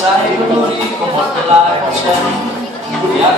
ใจ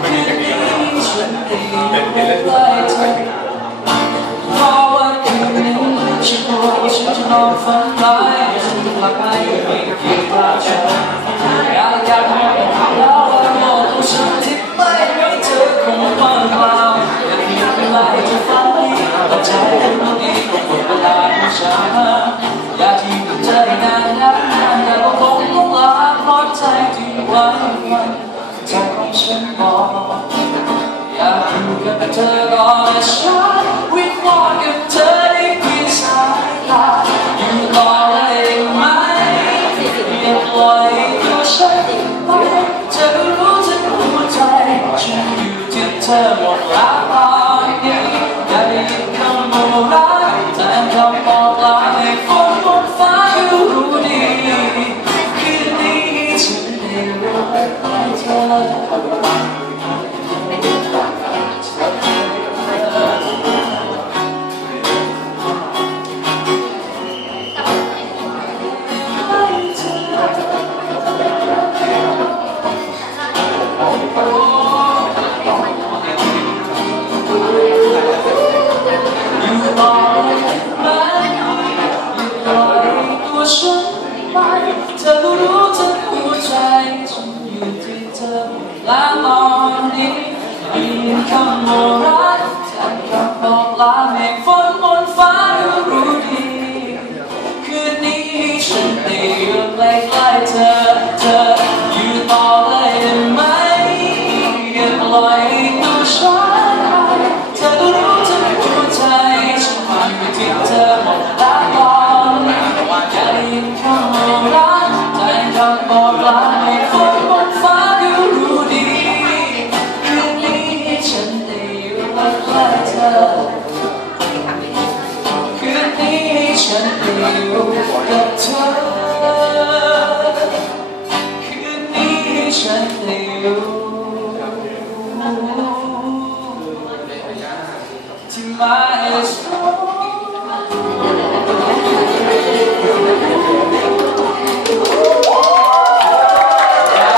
ไม่มีอย่างนี้เป็นอยู่เห็นใกเล่นล้เธอเพราว่าคืนนี้ฉันกลัวว่าฉันจะนอนฝันร้ายฉันหลับไปไม่คิดว่าฉันอยากอยากมองเห็นแล้วว่ามองตัวฉันที่ไม่มีเธอคงว่างเปล่าอยากมีเวลาให้เธอฝันดีแต่ใจมันดีก็หมดเวลาของฉันอยากที่เธอนานนานนานแต่ก็คงต้องลาเพราะใจที่วังวันใจของ อยากอยู่กับเธอก่อนและฉันวิงวอนกับเธอได้เพียงสายตาอยู่ต่อเลยได้ไหมอย่าปล่อยตัวฉันไปเธอรู้ทั้งหัวใจฉันอยู่ที่เธอหมดแล้วตอนนี้อยากได้ยินคำว่ารัก ตัวฉันไปเธอก็รู้ทั้งหัวใจฉันอยู่ที่เธอและตอนนี้ได้ยินคำว่ารักแทนคำบอกลา ฉั